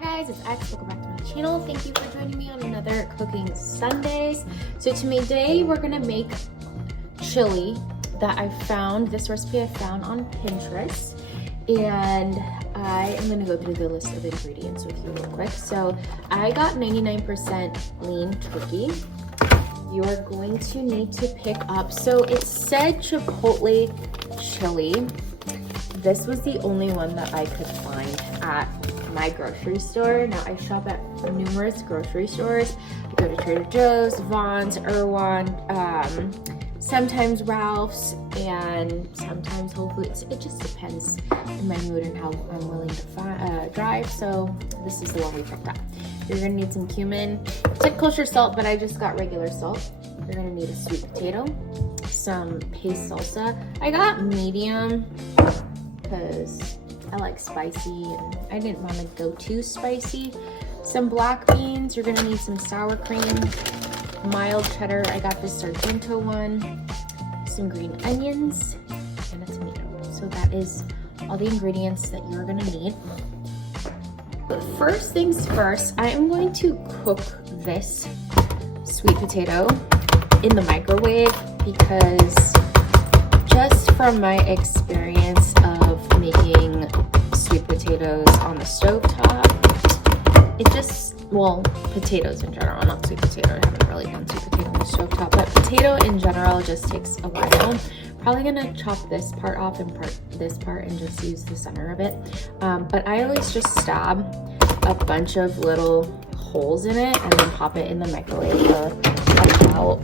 Hi guys, it's X. Welcome back to my channel. Thank you for joining me on another Cooking Sundays. So today we're gonna make chili that I found. This recipe I found on Pinterest, and I am gonna go through the list of ingredients with you real quick. So I got 99% lean turkey. You are going to need to pick up, so it said chipotle chili. This was the only one that I could find at my grocery store. Now I shop at numerous grocery stores. I go to Trader Joe's, Vaughn's, Erewhon, sometimes Ralph's, and sometimes Whole Foods. It just depends on my mood and how I'm willing to drive. So this is the one we picked up. You're gonna need some cumin. It said kosher salt, but I just got regular salt. You're gonna need a sweet potato, some paste salsa. I got medium because I like spicy and I didn't want to go too spicy. Some black beans. You're gonna need some sour cream, mild cheddar. I got this Sargento one, some green onions, and a tomato. So that is all the ingredients that you're gonna need. But first things first, I am going to cook this sweet potato in the microwave because just from my experience of making sweet potatoes on the stovetop, it just, well, potatoes in general, not sweet potato. I haven't really done sweet potato on the stovetop, but potato in general just takes a while. Probably gonna chop this part off and this part and just use the center of it. But I always just stab a bunch of little holes in it and then pop it in the microwave for about,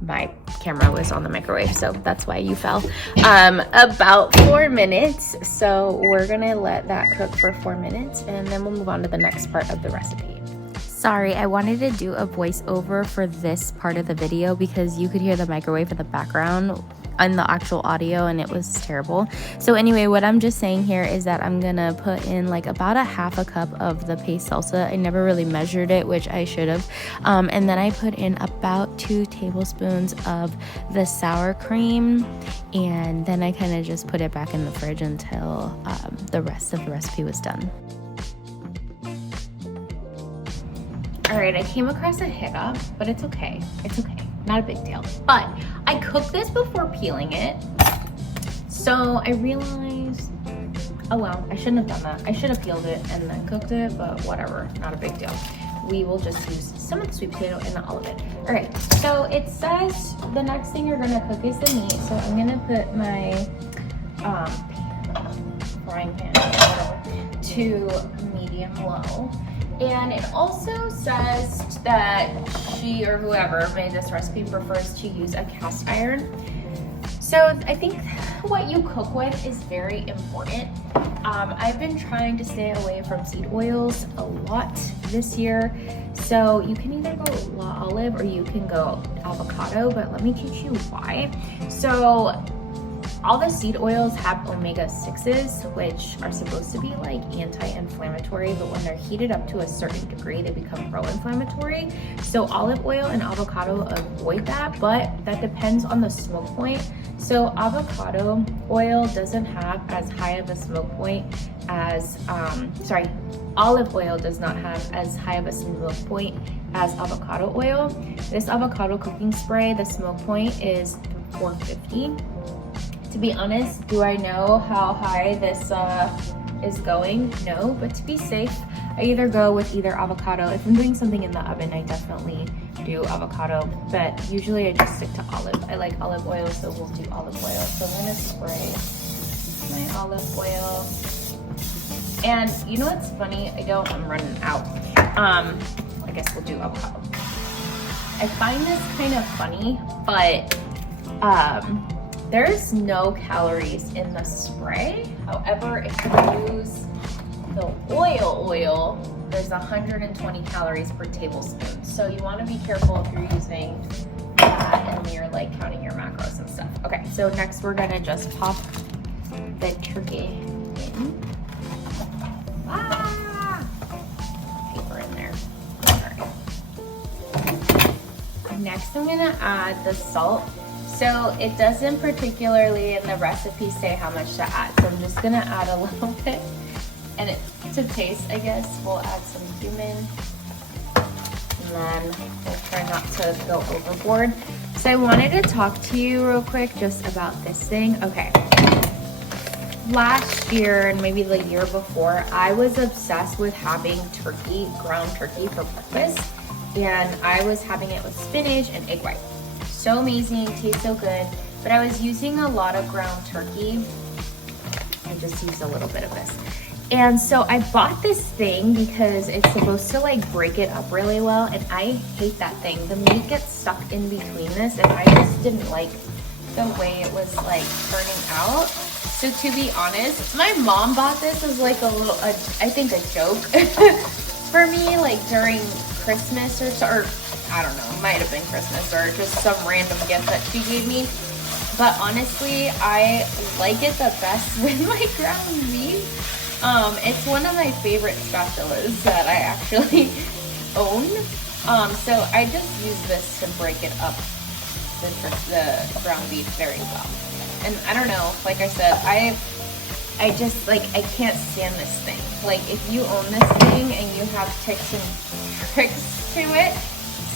my camera was on the microwave, so that's why you fell. About 4 minutes. So we're gonna let that cook for 4 minutes and then we'll move on to the next part of the recipe. Sorry, I wanted to do a voiceover for this part of the video because you could hear the microwave in the background on the actual audio and it was terrible. So anyway, what I'm just saying here is that I'm gonna put in like about a half a cup of the paste salsa. I never really measured it, which I should have. And then I put in about 2 tablespoons of the sour cream, and then I kind of just put it back in the fridge until the rest of the recipe was done. All right, I came across a hiccup, but it's okay. It's okay, not a big deal. But I cooked this before peeling it. So I realized, oh well, I shouldn't have done that. I should have peeled it and then cooked it, but whatever, not a big deal. We will just use some of the sweet potato and all of it. All right, so it says the next thing you're gonna cook is the meat. So I'm gonna put my frying pan to medium low. And it also says that she or whoever made this recipe prefers to use a cast iron. So I think what you cook with is very important. I've been trying to stay away from seed oils a lot this year. So you can either go raw olive or you can go avocado, but let me teach you why. So all the seed oils have omega-6s, which are supposed to be like anti-inflammatory, but when they're heated up to a certain degree, they become pro-inflammatory. So olive oil and avocado avoid that, but that depends on the smoke point. So avocado oil doesn't have as high of a smoke point as, olive oil does not have as high of a smoke point as avocado oil. This avocado cooking spray, the smoke point is 450. To be honest, do I know how high this is going? No, but to be safe, I either go with either avocado. If I'm doing something in the oven, I definitely do avocado, but usually I just stick to olive. I like olive oil, so we'll do olive oil. So I'm gonna spray my olive oil. And you know what's funny? I'm running out. I guess we'll do avocado. I find this kind of funny, but there's no calories in the spray. However, if you use the oil, there's 120 calories per tablespoon. So you want to be careful if you're using that and you're like counting your macros and stuff. Okay, so next we're gonna just pop the turkey in. Paper in there. All right. Next I'm gonna add the salt. So it doesn't particularly in the recipe say how much to add. So I'm just gonna add a little bit. And to taste, I guess. We'll add some cumin. And then we'll try not to go overboard. So I wanted to talk to you real quick just about this thing. Okay. Last year and maybe the year before, I was obsessed with having turkey, ground turkey for breakfast. And I was having it with spinach and egg white. So amazing, tastes so good. But I was using a lot of ground turkey. I just used a little bit of this. And so I bought this thing because it's supposed to like break it up really well. And I hate that thing. The meat gets stuck in between this and I just didn't like the way it was like turning out. So to be honest, my mom bought this as like a little, I think a joke for me, like during Christmas or I don't know, might have been Christmas or just some random gift that she gave me. But honestly, I like it the best with my ground beef. It's one of my favorite spatulas that I actually own. So I just use this to break it up, the ground beef very well. And I don't know, like I said, I just like, I can't stand this thing. Like if you own this thing and you have tips and tricks to it,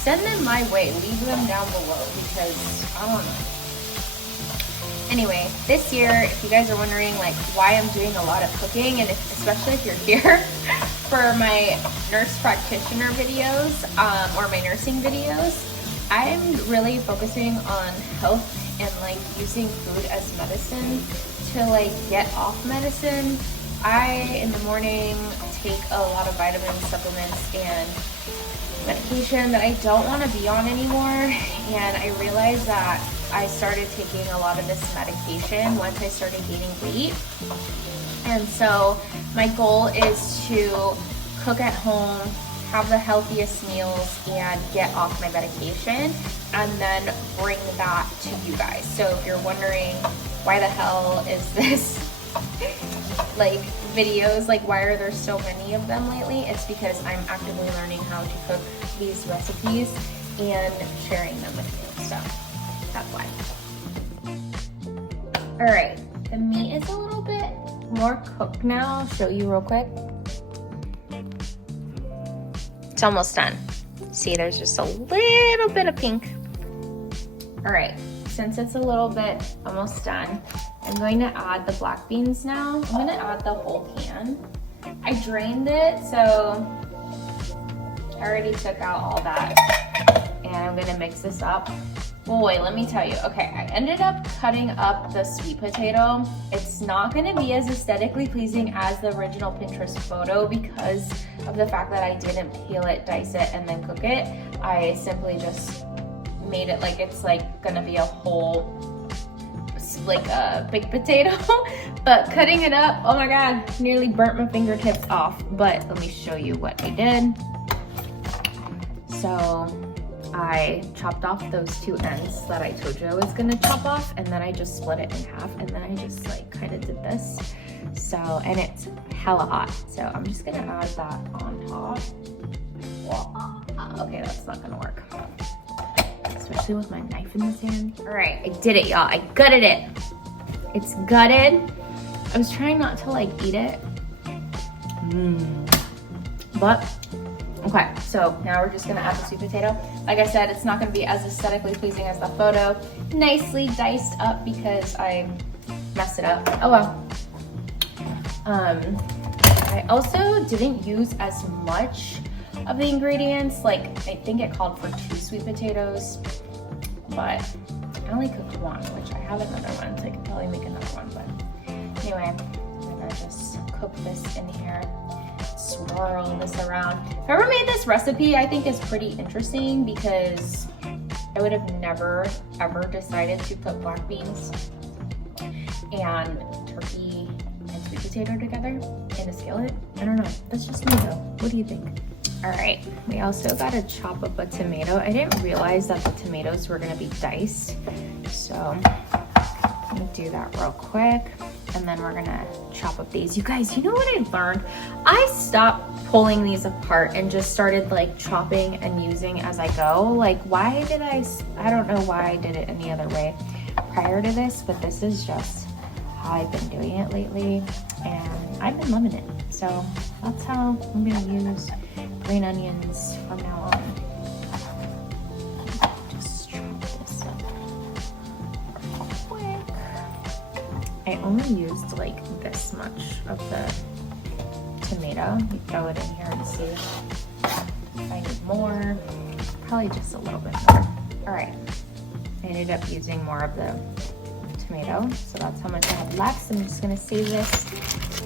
send them my way. Leave them down below because I don't know. Anyway, this year, if you guys are wondering like why I'm doing a lot of cooking, and especially if you're here for my nurse practitioner videos or my nursing videos, I'm really focusing on health and like using food as medicine to like get off medicine. I, in the morning, take a lot of vitamins, supplements, and medication that I don't want to be on anymore. And I realized that I started taking a lot of this medication once I started gaining weight. And so my goal is to cook at home, have the healthiest meals, and get off my medication, and then bring that to you guys. So if you're wondering why the hell is this like videos, like why are there so many of them lately, it's because I'm actively learning how to cook these recipes and sharing them with you. So that's why. All right, the meat is a little bit more cooked now. I'll show you real quick. It's almost done. See, there's just a little bit of pink. All right, since it's a little bit almost done, I'm going to add the black beans now. I'm gonna add the whole can. I drained it, so I already took out all that. And I'm gonna mix this up. Well, wait, let me tell you. Okay, I ended up cutting up the sweet potato. It's not gonna be as aesthetically pleasing as the original Pinterest photo because of the fact that I didn't peel it, dice it, and then cook it. I simply just made it like it's like gonna be a whole, like a baked potato. But cutting it up, oh my God, nearly burnt my fingertips off. But let me show you what I did. So I chopped off those two ends that I told you I was gonna chop off, and then I just split it in half, and then I just like kind of did this. So, and it's hella hot. So I'm just gonna add that on top. Whoa. Okay, that's not gonna work. Especially with my knife in this hand. All right, I did it, y'all. I gutted it. It's gutted. I was trying not to like eat it. But okay, so now we're just gonna add the sweet potato. Like I said, it's not gonna be as aesthetically pleasing as the photo. Nicely diced up because I messed it up. Oh well. I also didn't use as much of the ingredients. Like I think it called for 2 sweet potatoes, but I only cooked 1, which I have another one, so I could probably make another one. But anyway, I'm gonna just cook this in here. Swirl this around. Whoever made this recipe, I think is pretty interesting because I would have never ever decided to put black beans and turkey and sweet potato together in a skillet. I don't know. That's just me though. What do you think? All right, we also got to chop up a tomato. I didn't realize that the tomatoes were gonna be diced, so I'm gonna do that real quick. And then we're gonna chop up these. You guys, you know what I learned? I stopped pulling these apart and just started like chopping and using as I go. Like why did I don't know why I did it any other way prior to this, but this is just how I've been doing it lately and I've been loving it. So that's how I'm gonna use green onions from now on. Just chop this up quick. I only used like this much of the tomato. You throw it in here and see if I need more. Probably just a little bit more. All right, I ended up using more of the tomato, so that's how much I have left. So I'm just gonna save this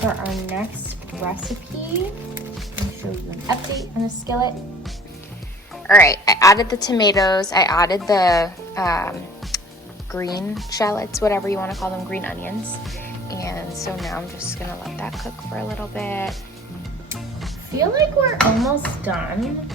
for our next recipe. I'll show you an update on the skillet. All right, I added the tomatoes. I added the green shallots, whatever you want to call them, green onions. And so now I'm just gonna let that cook for a little bit. Feel like we're almost done.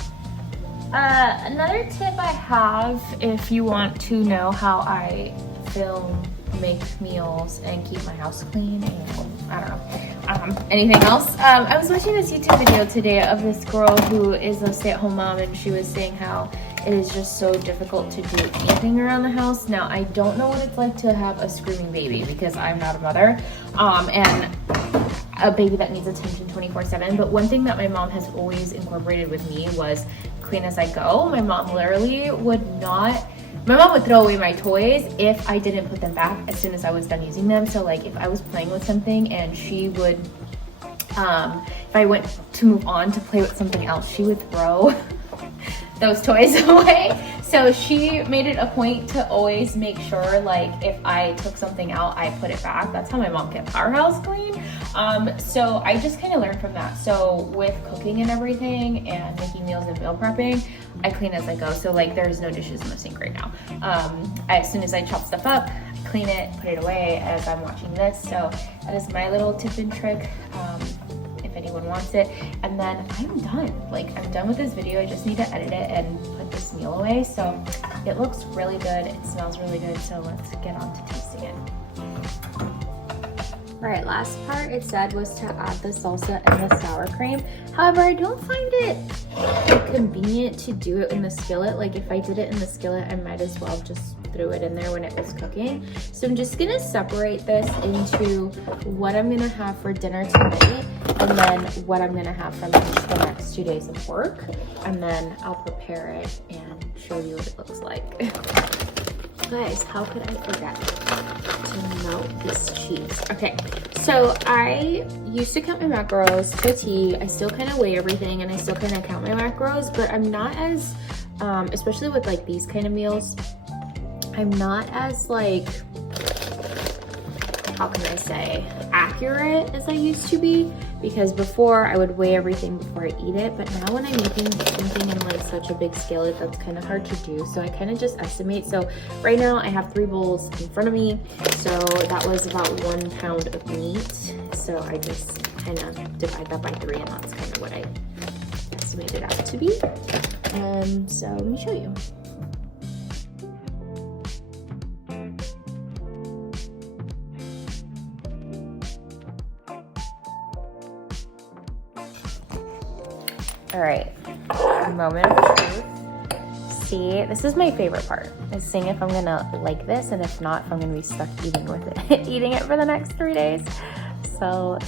Another tip I have, if you want to know how I film, make meals, and keep my house clean, and I don't know, anything else. I was watching this YouTube video today of this girl who is a stay-at-home mom, and she was saying how it is just so difficult to do anything around the house. Now, I don't know what it's like to have a screaming baby because I'm not a mother, and a baby that needs attention 24/7. But one thing that my mom has always incorporated with me was clean as I go. My mom literally would throw away my toys if I didn't put them back as soon as I was done using them. So like if I was playing with something and she would, if I went to move on to play with something else, she would throw those toys away. So she made it a point to always make sure, like, if I took something out, I put it back. That's how my mom kept our house clean. So I just kind of learned from that. So with cooking and everything and making meals and meal prepping, I clean as I go. So like there's no dishes in the sink right now. As soon as I chop stuff up, I clean it, put it away as I'm watching this. So that is my little tip and trick. If anyone wants it. And then I'm done. Like, I'm done with this video. I just need to edit it and put this meal away. So it looks really good. It smells really good. So let's get on to tasting it. All right, last part it said was to add the salsa and the sour cream. However, I don't find it convenient to do it in the skillet. Like if I did it in the skillet, I might as well just threw it in there when it was cooking. So I'm just gonna separate this into what I'm gonna have for dinner tonight and then what I'm gonna have for lunch the next 2 days of work. And then I'll prepare it and show you what it looks like. Guys, how could I forget to melt this cheese? Okay, so I used to count my macros to a T. I still kind of weigh everything and I still kind of count my macros, but I'm not as, especially with like these kind of meals, I'm not as like, how can I say, accurate as I used to be, because before I would weigh everything before I eat it, but now when I'm making something in like such a big skillet, that's kind of hard to do. So I kind of just estimate. So right now I have 3 bowls in front of me. So that was about 1 pound of meat. So I just kind of divide that by 3 and that's kind of what I estimated out to be. So let me show you. All right, moment of truth. See, this is my favorite part, is seeing if I'm gonna like this, and if not, if I'm gonna be stuck eating with it, eating it for the next 3 days. So,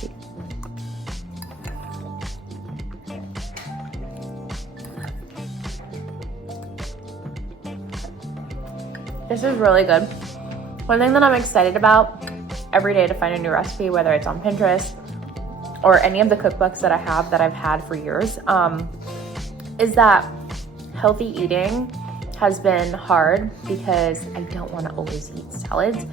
this is really good. One thing that I'm excited about every day to find a new recipe, whether it's on Pinterest or any of the cookbooks that I have that I've had for years, is that healthy eating has been hard because I don't want to always eat salads.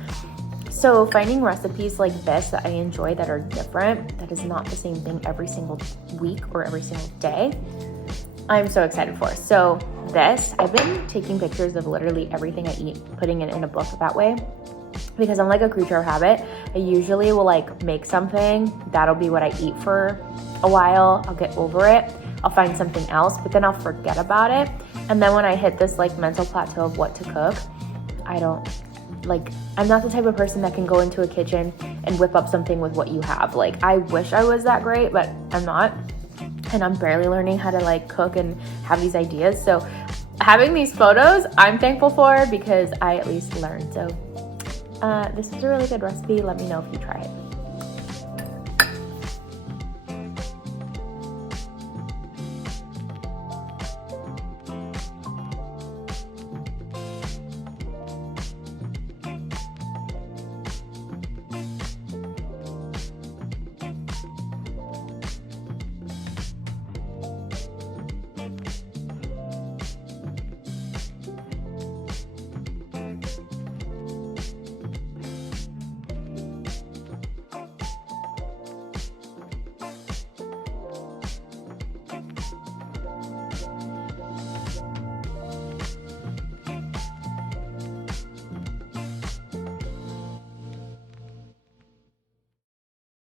So finding recipes like this that I enjoy that are different, that is not the same thing every single week or every single day, I'm so excited for. So this, I've been taking pictures of literally everything I eat, putting it in a book that way, because I'm like a creature of habit. I usually will like make something, that'll be what I eat for a while, I'll get over it, I'll find something else, but then I'll forget about it. And then when I hit this like mental plateau of what to cook, I'm not the type of person that can go into a kitchen and whip up something with what you have. Like, I wish I was that great, but I'm not. And I'm barely learning how to like cook and have these ideas. So having these photos, I'm thankful for, because I at least learned. So this is a really good recipe. Let me know if you try it.